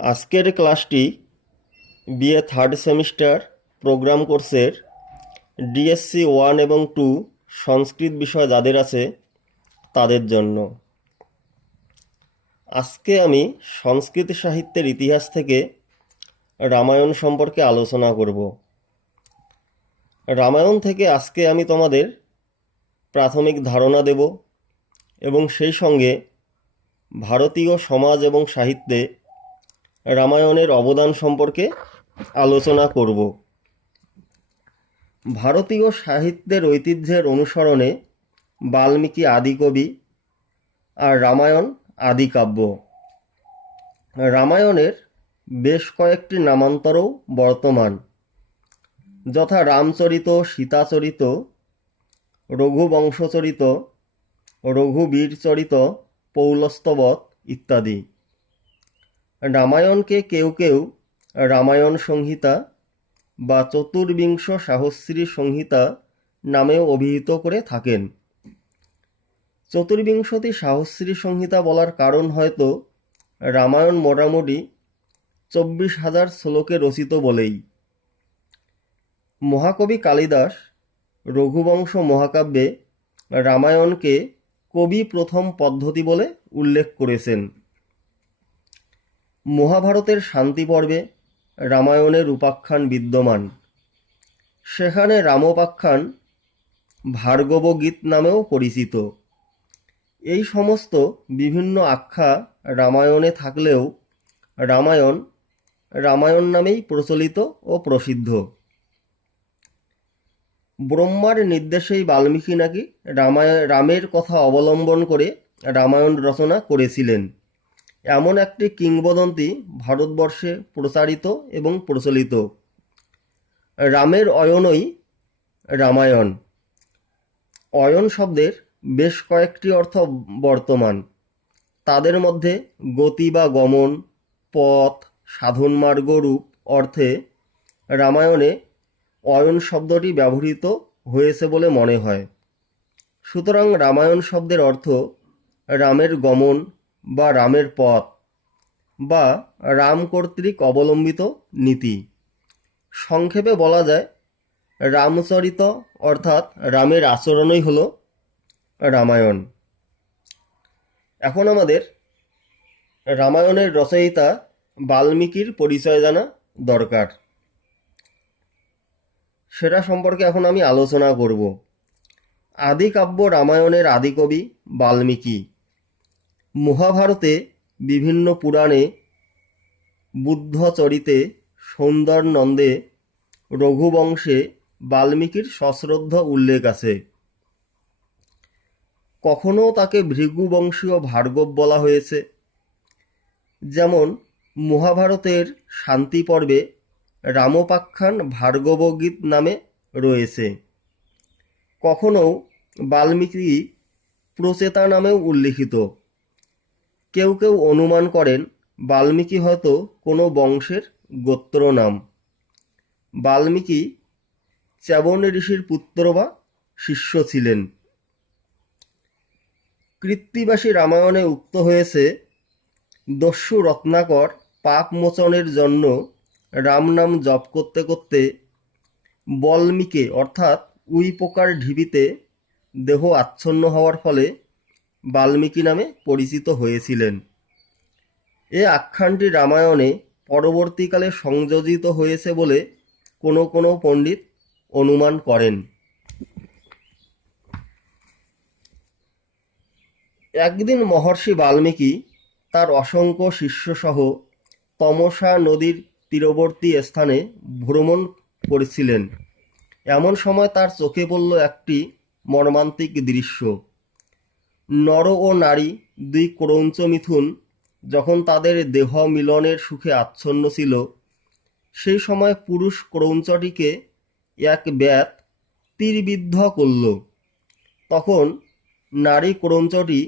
আজকের ক্লাসটি BA third semester programme কোর্সের ডিএসসি 1 এবং 2 সংস্কৃত বিষয় যাদের আছে তাদের জন্য। আজকে আমি সংস্কৃত সাহিত্যের ইতিহাস থেকে রামায়ণ সম্পর্কে আলোচনা করব। রামায়ণ থেকে আজকে আমি তোমাদের প্রাথমিক ধারণা দেব এবং সেই সঙ্গে ভারতীয় সমাজ এবং সাহিত্যে রামায়ণের অবদান সম্পর্কে আলোচনা করব। ভারতীয় সাহিত্যের ঐতিহ্যের অনুসরণে বাল্মীকি আদিকবি আর রামায়ণ আদিকাব্য। রামায়ণের বেশ কয়েকটি নামান্তরও বর্তমান, যথা রামচরিত, সীতাচরিত, রঘুবংশচরিত, রঘুবীরচরিত, পৌলস্তবৎ ইত্যাদি। রামায়ণকে কেউ কেউ রামায়ণ সংহিতা বা চতুর্বিংশ সাহস্রী সংহিতা নামেও অভিহিত করে থাকেন। চতুর্বিংশতি সাহস্রী সংহিতা বলার কারণ হয়তো রামায়ণ মোটামুটি 24,000 শ্লোকে রচিত বলেই। মহাকবি কালিদাস রঘুবংশ মহাকাব্যে রামায়ণকে কবি প্রথম পদ্ধতি বলে উল্লেখ করেছেন। মহাভারতের শান্তি পর্বে রামায়ণের উপাখ্যান বিদ্যমান। সেখানে রামোপাখ্যান ভার্গব গীত নামেও পরিচিত। এই সমস্ত বিভিন্ন আখ্যা রামায়ণে থাকলেও রামায়ণ রামায়ণ নামেই প্রচলিত ও প্রসিদ্ধ। ব্রহ্মার নির্দেশেই বাল্মীকি নাকি রামের কথা অবলম্বন করে রামায়ণ রচনা করেছিলেন, এমন একটি কিংবদন্তি ভারতবর্ষে প্রচারিত এবং প্রচলিত। রামের অয়নই রামায়ণ। অয়ন শব্দের বেশ কয়েকটি অর্থ বর্তমান। তাদের মধ্যে গতি বা গমন, পথ, সাধনমার্গ রূপ অর্থে রামায়ণে অয়ন শব্দটি ব্যবহৃত হয়েছে বলে মনে হয়। সুতরাং রামায়ণ শব্দের অর্থ রামের গমন বা রামের পথ বা রাম কর্তৃক অবলম্বিত নীতি। সংক্ষেপে বলা যায় রামচরিত অর্থাৎ রামের আচরণই হল রামায়ণ। এখন আমাদের রামায়ণের রচয়িতা বাল্মীকির পরিচয় জানা দরকার। সেটা সম্পর্কে এখন আমি আলোচনা করব। আদিকাব্য রামায়ণের আদিকবি বাল্মীকি। মহাভারতে, বিভিন্ন পুরাণে, বুদ্ধচরিতে, সৌন্দর্যনন্দে, রঘুবংশে বাল্মীকির সশ্রদ্ধ উল্লেখ আছে। কখনও তাকে ভৃগুবংশীয় ভার্গব বলা হয়েছে। যেমন মহাভারতের শান্তি পর্বে রামোপাখ্যান ভার্গব গীত নামে রয়েছে। কখনও বাল্মীকি প্রচেতা নামেও উল্লিখিত। কেউ কেউ অনুমান করেন বাল্মীকি হয়তো কোনো বংশের গোত্র নাম। বাল্মীকি চ্যবন ঋষির পুত্র বা শিষ্য ছিলেন। কৃত্তিবাসী রামায়ণে উক্ত হয়েছে, দস্যু রত্নাকর পাপ মোচনের জন্য রাম নাম জপ করতে করতে বল্মীকে অর্থাৎ উই পোকার ঢিবিতে দেহ আচ্ছন্ন হওয়ার ফলে বাল্মীকি নামে পরিচিত হয়েছিলেন। এ আখ্যানটি রামায়ণে পরবর্তীকালে সংযোজিত হয়েছে বলে কোনো কোনো পণ্ডিত অনুমান করেন। একদিন মহর্ষি বাল্মীকি তার অসংখ্য শিষ্যসহ তমসা নদীর তীরবর্তী স্থানে ভ্রমণ করছিলেন। এমন সময় তার চোখে পড়ল একটি মর্মান্তিক দৃশ্য। নর ও নারী দুই ক্রৌঞ্চ মিথুন যখন তাদের দেহ মিলনের সুখে আচ্ছন্ন ছিল, সেই সময় পুরুষ ক্রৌঞ্চটিকে এক ব্যাত তীরবিদ্ধ করল। তখন নারী ক্রৌঞ্চটি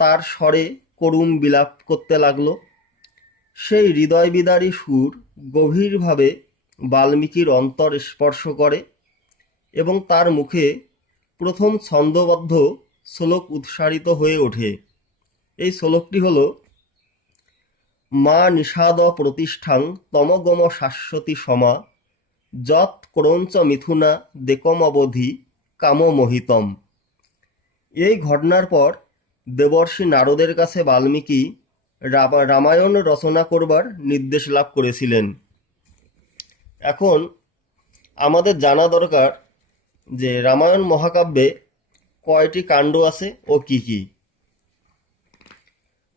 তার স্বরে করুণ বিলাপ করতে লাগল। সেই হৃদয়বিদারী সুর গভীরভাবে বাল্মীকির অন্তর স্পর্শ করে এবং তার মুখে প্রথম ছন্দবদ্ধ শ্লোক উৎসারিত হয়ে ওঠে। এই শ্লোকটি হল, মা নিষাদ প্রতিষ্ঠাং তমগম শাশ্বতী সমা যৎ ক্রৌঞ্চ মিথুনা দেকম অবধি কামমোহিতম। এই ঘটনার পর দেবর্ষি নারদের কাছে বাল্মীকি রামায়ণ রচনা করবার নির্দেশ লাভ করেছিলেন। এখন আমাদের জানা দরকার যে রামায়ণ মহাকাব্যে কয়টি কাণ্ড আছে ও কি কি।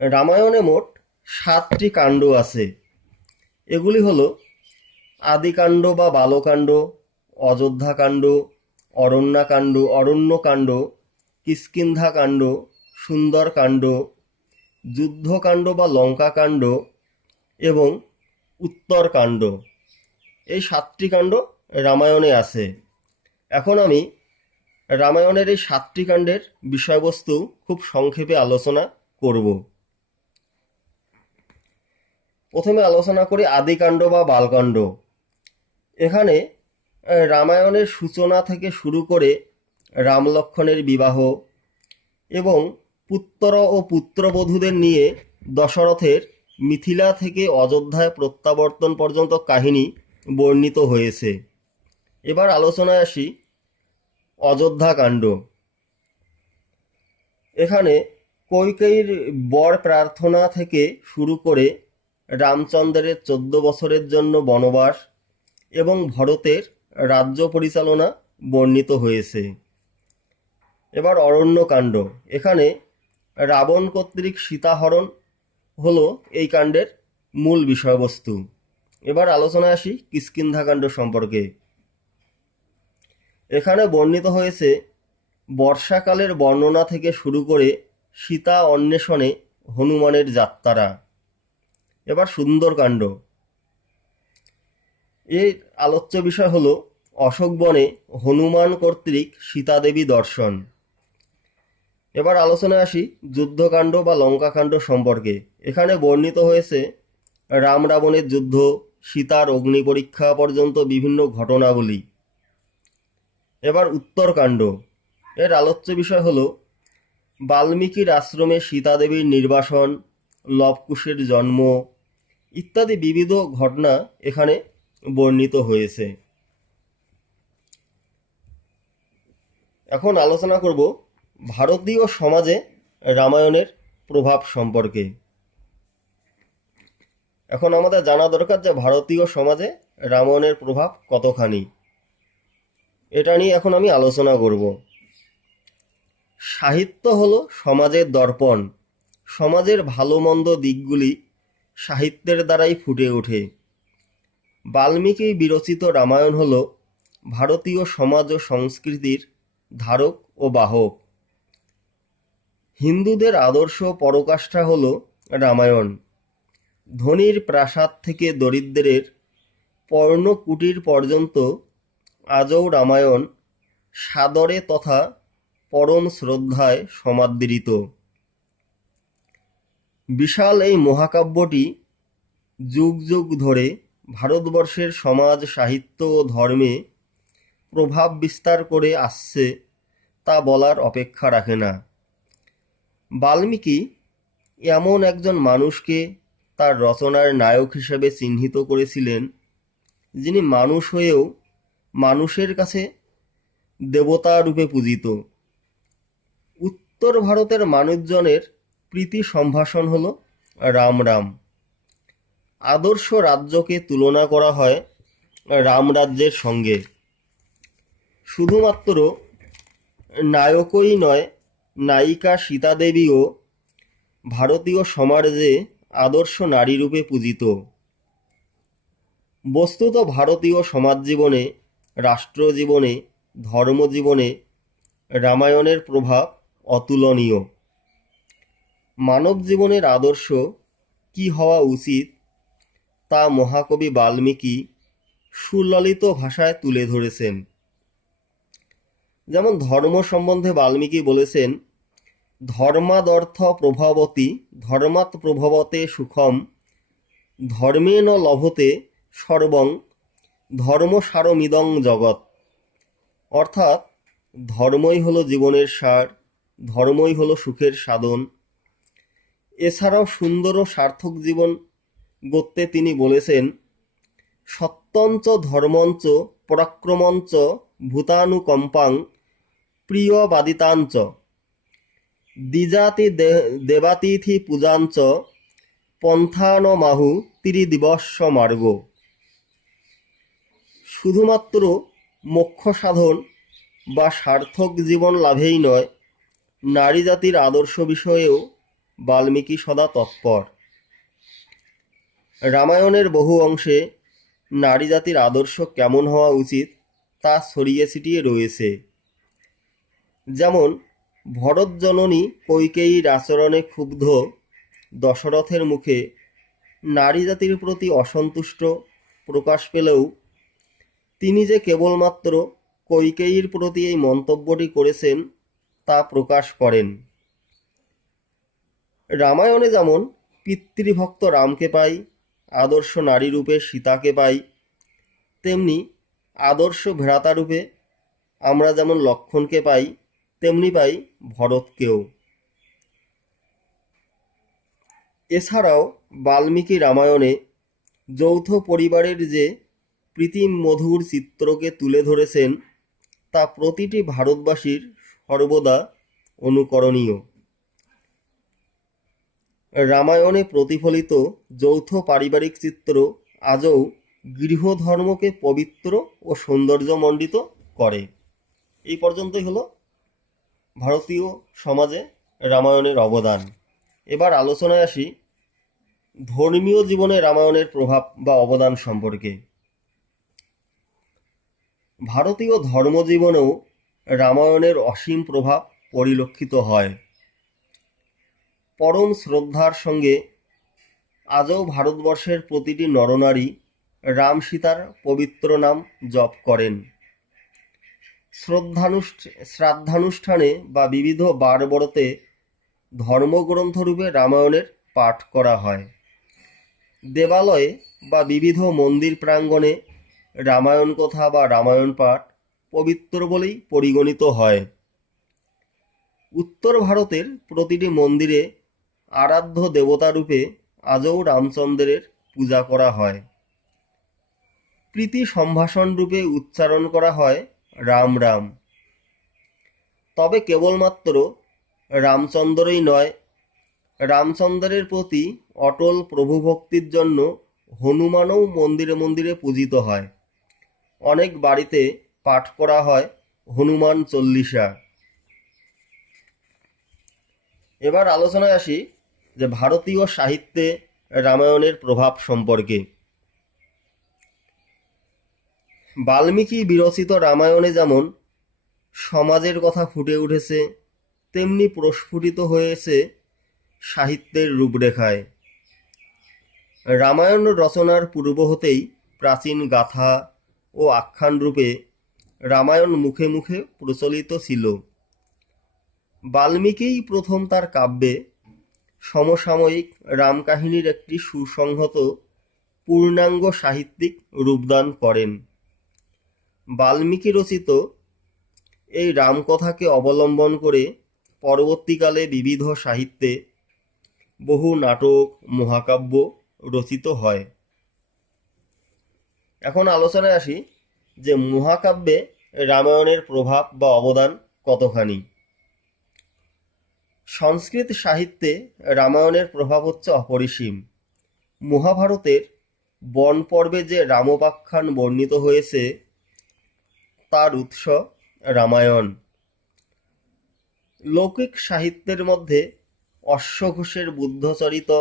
রামায়ণে মোট 7টি কাণ্ড আছে। এগুলি হলো আদিকাণ্ড বা বালকাণ্ড, অযোধ্যাকাণ্ড, অরণ্যকাণ্ড, কিষ্কিন্ধাকাণ্ড, সুন্দরকাণ্ড, যুদ্ধকাণ্ড বা লঙ্কাকাণ্ড এবং উত্তরকাণ্ড। এই 7টি কাণ্ড রামায়ণে আছে। এখন আমি রামায়ণের এই 7টি কাণ্ডের বিষয়বস্তু খুব সংক্ষেপে আলোচনা করব। প্রথমে আলোচনা করি আদিকাণ্ড বা বালকাণ্ড। এখানে রামায়ণের সূচনা থেকে শুরু করে রাম লক্ষ্মণের বিবাহ এবং পুত্র ও পুত্রবধূদের নিয়ে দশরথের মিথিলা থেকে অযোধ্যায় প্রত্যাবর্তন পর্যন্ত কাহিনী বর্ণিত হয়েছে। এবার আলোচনায় আসি অযোধ্যাকাণ্ড। এখানে কইকেয়ীর বর প্রার্থনা থেকে শুরু করে রামচন্দ্রের 14 বছরের জন্য বনবাস এবং ভরতের রাজ্য পরিচালনা বর্ণিত হয়েছে। এবার অরণ্যকাণ্ড। এখানে রাবণ কর্তৃক সীতাহরণ হলো এই কাণ্ডের মূল বিষয়বস্তু। এবার আলোচনায় আসি কিষ্কিন্ধাকাণ্ড সম্পর্কে। এখানে বর্ণিত হয়েছে বর্ষাকালের বর্ণনা থেকে শুরু করে সীতা অন্বেষণে হনুমানের যাত্রা। এবার সুন্দরকাণ্ড। এর আলোচ্য বিষয় হল অশোকবনে হনুমান কর্তৃক সীতাদেবী দর্শন। এবার আলোচনায় আসি যুদ্ধকাণ্ড বা লঙ্কাকাণ্ড সম্পর্কে। এখানে বর্ণিত হয়েছে রাম রাবণের যুদ্ধ, সীতার অগ্নি পরীক্ষা পর্যন্ত বিভিন্ন ঘটনাবলী। এবার উত্তরকাণ্ড। এর আলোচ্য বিষয় হল বাল্মীকির আশ্রমে সীতাদেবীর নির্বাসন, লবকুশের জন্ম ইত্যাদি বিবিধ ঘটনা এখানে বর্ণিত হয়েছে। এখন আলোচনা করব ভারতীয় সমাজে রামায়ণের প্রভাব সম্পর্কে। এখন আমাদের জানা দরকার যে ভারতীয় সমাজে রামায়ণের প্রভাব কতখানি। এটা নিয়ে এখন আমি আলোচনা করব। সাহিত্য হলো সমাজের দর্পণ। সমাজের ভালো মন্দ দিকগুলি সাহিত্যের দ্বারাই ফুটে ওঠে। বাল্মীকি বিরচিত রামায়ণ হলো ভারতীয় সমাজ ও সংস্কৃতির ধারক ও বাহক। হিন্দুদের আদর্শ পরাকাষ্ঠা হলো রামায়ণ। ধনীর প্রাসাদ থেকে দরিদ্রের পর্ণকুটির পর্যন্ত আজও রামায়ণ সাদরে তথা পরম শ্রদ্ধায় সমাদৃত। বিশাল এই মহাকাব্যটি যুগ যুগ ধরে ভারতবর্ষের সমাজ, সাহিত্য ও ধর্মে প্রভাব বিস্তার করে আসছে তা বলার অপেক্ষা রাখে না। বাল্মীকি এমন একজন মানুষকে তার রচনার নায়ক হিসেবে চিহ্নিত করেছিলেন, যিনি মানুষ হয়েও মানুষের কাছে দেবতা রূপে পূজিত। উত্তর ভারতের মানুষজনের প্রীতি সম্ভাষণ হল রাম রাম। আদর্শ রাজ্যকে তুলনা করা হয় রামরাজ্যের সঙ্গে। শুধুমাত্র নায়কই নয়, নায়িকা সীতাদেবীও ভারতীয় সমাজে আদর্শ নারী রূপে পূজিত। বস্তুত ভারতীয় সমাজ জীবনে, রাষ্ট্রজীবনে, ধর্মজীবনে রামায়ণের প্রভাব অতুলনীয়। মানব জীবনের আদর্শ কি হওয়া উচিত তা মহাকবি বাল্মীকি সুললিত ভাষায় তুলে ধরেছেন। যেমন ধর্ম সম্বন্ধে বাল্মীকি বলেছেন, ধর্মাদর্থ প্রভবতি ধর্মাৎ প্রভবতে সুখম ধর্মেণ লভতে সর্বং ধর্মসারমিদং জগৎ। অর্থাৎ ধর্মই হলো জীবনের সার, ধর্মই হলো সুখের সাধন। এছাড়াও সুন্দর ও সার্থক জীবন গদ্যে তিনি বলেছেন, সত্যঞ্চ ধর্মঞ্চ পরাক্রমঞ্চ ভূতানুকম্পাং প্রিয়বাদিতাঞ্চ দ্বিজাতি দেবাতিথি পূজাঞ্চ পন্থানমাহু ত্রিদিবস্য মার্গ। শুধুমাত্র মোক্ষ সাধন বা সার্থক জীবন লাভেই নয়, নারী জাতির আদর্শ বিষয়েও বাল্মীকি সদা তৎপর। রামায়ণের বহু অংশে নারী জাতির আদর্শ কেমন হওয়া উচিত তা ছড়িয়ে ছিটিয়ে রয়েছে। যেমন ভরত জননী কৈকেয়ীর আচরণে ক্ষুব্ধ দশরথের মুখে নারী জাতির প্রতি অসন্তুষ্ট প্রকাশ পেলেও তিনি যে কেবলমাত্র কৈকেয়ীর প্রতি এই মন্তব্যটি করেছেন তা প্রকাশ করেন। রামায়ণে যেমন পিতৃভক্ত রামকে পাই, আদর্শ নারী রূপে সীতাকে পাই, তেমনি আদর্শ ভ্রাতা রূপে আমরা যেমন লক্ষ্মণকে পাই, তেমনি পাই ভরতকেও। এছাড়াও বাল্মীকি রামায়ণে যৌথ পরিবারের যে প্রীতি মধুর চিত্রকে তুলে ধরেছেন তা প্রতিটি ভারতবাসীর সর্বদা অনুকরণীয়। রামায়ণে প্রতিফলিত যৌথ পারিবারিক চিত্র আজও গৃহধর্মকে পবিত্র ও সৌন্দর্যমণ্ডিত করে। এই পর্যন্তই হলো ভারতীয় সমাজে রামায়ণের অবদান। এবার আলোচনায় আসি ধর্মীয় জীবনে রামায়ণের প্রভাব বা অবদান সম্পর্কে। ভারতীয় ধর্মজীবনেও রামায়ণের অসীম প্রভাব পরিলক্ষিত হয়। পরম শ্রদ্ধার সঙ্গে আজও ভারতবর্ষের প্রতিটি নরনারী রাম সীতার পবিত্র নাম জপ করেন। শ্রাদ্ধানুষ্ঠানে বা বিবিধ বারবরতে ধর্মগ্রন্থরূপে রামায়ণের পাঠ করা হয়। দেবালয়ে বা বিবিধ মন্দির প্রাঙ্গণে রামায়ণ কথা বা রামায়ণ পাঠ পবিত্র বলেই পরিগণিত হয়। উত্তর ভারতের প্রতিটি মন্দিরে আরাধ্য দেবতারূপে আজও রামচন্দ্রের পূজা করা হয়। প্রীতি সম্ভাষণ রূপে উচ্চারণ করা হয় রাম রাম। তবে কেবলমাত্র রামচন্দ্রই নয়, রামচন্দ্রের প্রতি অটল প্রভুভক্তির জন্য হনুমানও মন্দিরে মন্দিরে পূজিত হয়। অনেক বাড়িতে পাঠ করা হয় হনুমান চল্লিশা। এবার আলোচনায় আসি যে ভারতীয় সাহিত্যে রামায়ণের প্রভাব সম্পর্কে। বাল্মীকি বিরচিত রামায়ণে যেমন সমাজের কথা ফুটে উঠেছে, তেমনি প্রস্ফুটিত হয়েছে সাহিত্যের রূপরেখায়। রামায়ণ রচনার পূর্ব হতেই প্রাচীন গাথা ও আখ্যান রূপে রামায়ণ মুখে মুখে প্রচলিত ছিল। বাল্মীকিই প্রথম তার কাব্যে সমসাময়িক রামকাহিনীর একটি সুসংহত পূর্ণাঙ্গ সাহিত্যিক রূপদান করেন। বাল্মীকি রচিত এই রামকথাকে অবলম্বন করে পরবর্তীকালে বিবিধ সাহিত্যে বহু নাটক, মহাকাব্য রচিত হয়। এখন আলোচনায় আসি যে মহাকাব্যে রামায়ণের প্রভাব বা অবদান কতখানি। সংস্কৃত সাহিত্যে রামায়ণের প্রভাব হচ্ছে অপরিসীম। মহাভারতের বন পর্বে যে রামোপাখ্যান বর্ণিত হয়েছে তার উৎস রামায়ণ। লৌকিক সাহিত্যের মধ্যে অশ্বঘোষের বুদ্ধচরিত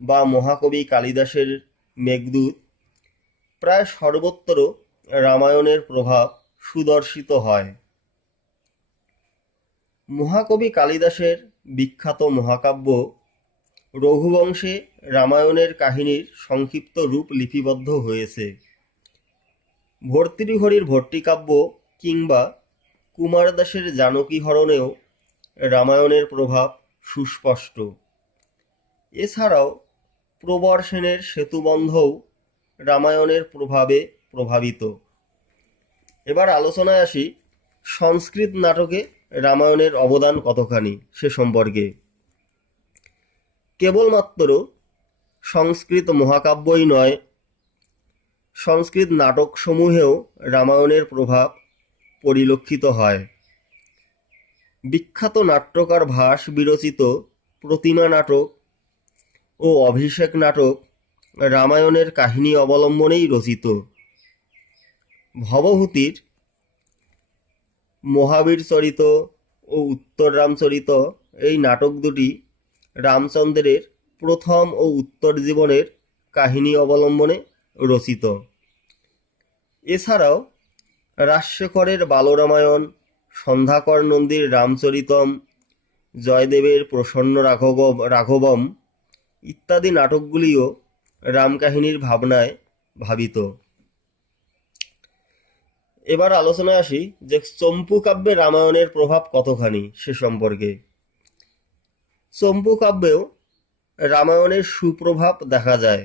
বা মহাকবি কালিদাসের মেঘদূত প্রায় সর্বত্র রামায়ণের প্রভাব সুদর্শিত হয়। মহাকবি কালিদাসের বিখ্যাত মহাকাব্য রঘুবংশে রামায়ণের কাহিনীর সংক্ষিপ্ত রূপ লিপিবদ্ধ হয়েছে। ভর্তৃহরির ভট্টিকাব্য কিংবা কুমারদাসের জানকীহরণেও রামায়ণের প্রভাব সুস্পষ্ট। এছাড়াও প্রবর সেনের সেতুবন্ধও রামায়ণের প্রভাবে প্রভাবিত। এবার আলোচনায় আসি সংস্কৃত নাটকে রামায়ণের অবদান কতখানি সে সম্পর্কে। কেবলমাত্র সংস্কৃত মহাকাব্যই নয়, সংস্কৃত নাটকসমূহেও রামায়ণের প্রভাব পরিলক্ষিত হয়। বিখ্যাত নাট্যকার ভাস বিরচিত প্রতিমা নাটক ও অভিষেক নাটক রামায়ণের কাহিনী অবলম্বনেই রচিত। ভবভূতির মহাবীর চরিত ও উত্তর রামচরিত এই নাটক দুটি রামচন্দ্রের প্রথম ও উত্তর জীবনের কাহিনী অবলম্বনে রচিত। এছাড়াও রাজশেখরের বালরামায়ণ, সন্ধ্যাকর নন্দীর রামচরিতম, জয়দেবের প্রসন্ন রাঘবম ইত্যাদি নাটকগুলিও রামকাহিনীর ভাবনায় ভাবিত। এবার আলোচনায় আসি যে চম্পু কাব্যে রামায়ণের প্রভাব কতখানি সে সম্পর্কে। চম্পু কাব্যেও রামায়ণের সুপ্রভাব দেখা যায়।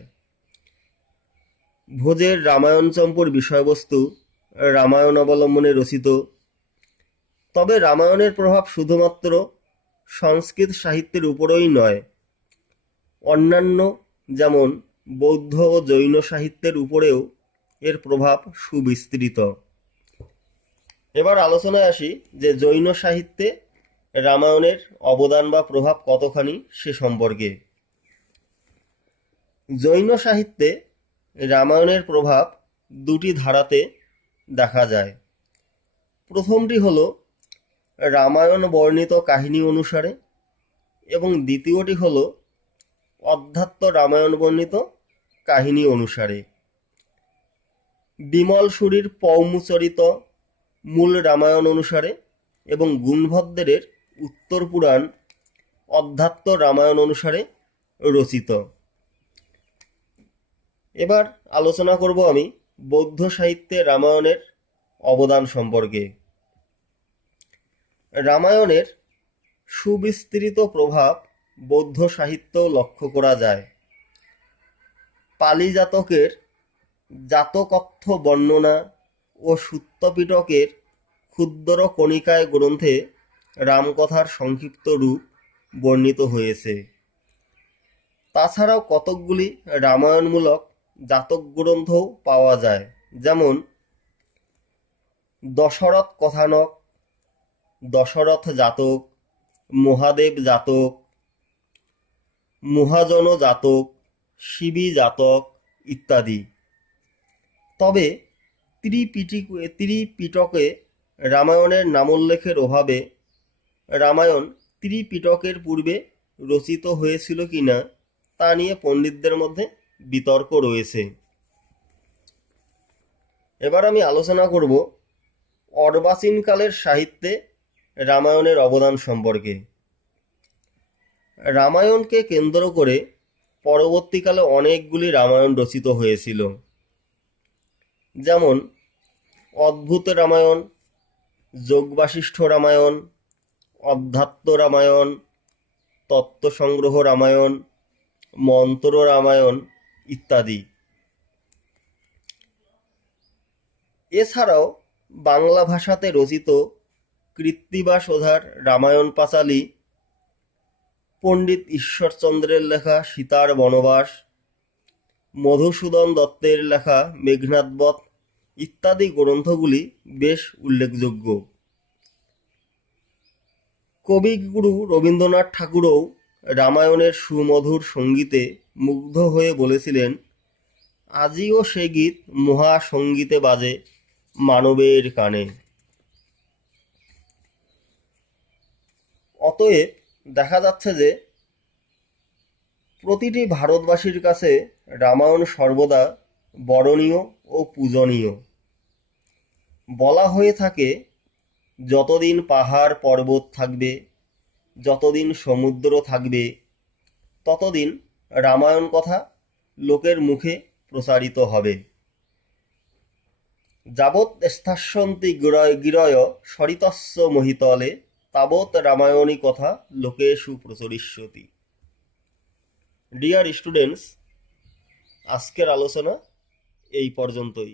ভোজের রামায়ণ চম্পুর বিষয়বস্তু রামায়ণ অবলম্বনে রচিত। তবে রামায়ণের প্রভাব শুধুমাত্র সংস্কৃত সাহিত্যের উপরই নয়, অন্যান্য যেমন বৌদ্ধ ও জৈন সাহিত্যের উপরেও এর প্রভাব সুবিস্তৃত। এবার আলোচনায় আসি যে জৈন সাহিত্যে রামায়ণের অবদান বা প্রভাব কতখানি সে সম্পর্কে। জৈন সাহিত্যে রামায়ণের প্রভাব দুটি ধারাতে দেখা যায়। প্রথমটি হল রামায়ণ বর্ণিত কাহিনী অনুসারে এবং দ্বিতীয়টি হল অধ্যাত্ম রামায়ণ বর্ণিত কাহিনী অনুসারে। বিমল সুরীর পৌমচরিত মূল রামায়ণ অনুসারে এবং গুণভদ্রের উত্তর পুরাণ অধ্যাত্ম রামায়ণ অনুসারে রচিত। এবার আলোচনা করব আমি বৌদ্ধ সাহিত্যে রামায়ণের অবদান সম্পর্কে। রামায়ণের সুবিস্তৃত প্রভাব বৌদ্ধ সাহিত্যেও লক্ষ্য করা যায়। পালি জাতকের জাতকর্থ বর্ণনা ও সূত্রপিটকের ক্ষুদ্র কণিকায় গ্রন্থে রামকথার সংক্ষিপ্ত রূপ বর্ণিত হয়েছে। তাছাড়াও কতকগুলি রামায়ণমূলক জাতক গ্রন্থও পাওয়া যায়, যেমন দশরথ কথানক, দশরথ জাতক, মহাদেব জাতক, মহাজন জাতক, শিবী জাতক ইত্যাদি। তবে ত্রিপিটকে রামায়ণের নামোল্লেখের অভাবে রামায়ণ ত্রিপিটকের পূর্বে রচিত হয়েছিল কিনা তা নিয়ে পণ্ডিতদের মধ্যে বিতর্ক রয়েছে। এবার আমি আলোচনা করব অর্বাচীনকালের সাহিত্যে রামায়ণের অবদান সম্পর্কে। রামায়ণকে কেন্দ্র করে পরবর্তীকালে অনেকগুলি রামায়ণ রচিত হয়েছিল, যেমন অদ্ভুত রামায়ণ, যোগবাশিষ্ঠ রামায়ণ, অধ্যাত্ম রামায়ণ, তত্ত্বসংগ্রহ রামায়ণ, মন্ত্র রামায়ণ ইত্যাদি। এছাড়াও বাংলা ভাষাতে রচিত কৃত্তিবাস ওঝার রামায়ণ পাঁচালী, পণ্ডিত ঈশ্বরচন্দ্রের লেখা সীতার বনবাস, মধুসূদন দত্তের লেখা মেঘনাদ বধ ইত্যাদি গ্রন্থগুলি বেশ উল্লেখযোগ্য। কবিগুরু রবীন্দ্রনাথ ঠাকুরও রামায়ণের সুমধুর সঙ্গীতে মুগ্ধ হয়ে বলেছিলেন, আজিও সে গীত মহা সঙ্গীতে বাজে মানবের কানে। অতএব দেখা যাচ্ছে যে প্রতিটি ভারতবাসীর কাছে রামায়ণ সর্বদা বরণীয় ও পূজনীয়। বলা হয়ে থাকে, যতদিন পাহাড় পর্বত থাকবে, যতদিন সমুদ্র থাকবে, ততদিন রামায়ণ কথা লোকের মুখে প্রচারিত হবে। যাবৎ স্থাস্যন্তি গিরয় সরিতস্য মহিতলে তাবৎ রামায়ণী কথা লোকেষু প্রচরিষ্যতি। ডিয়ার স্টুডেন্টস, আজকের আলোচনা এই পর্যন্তই।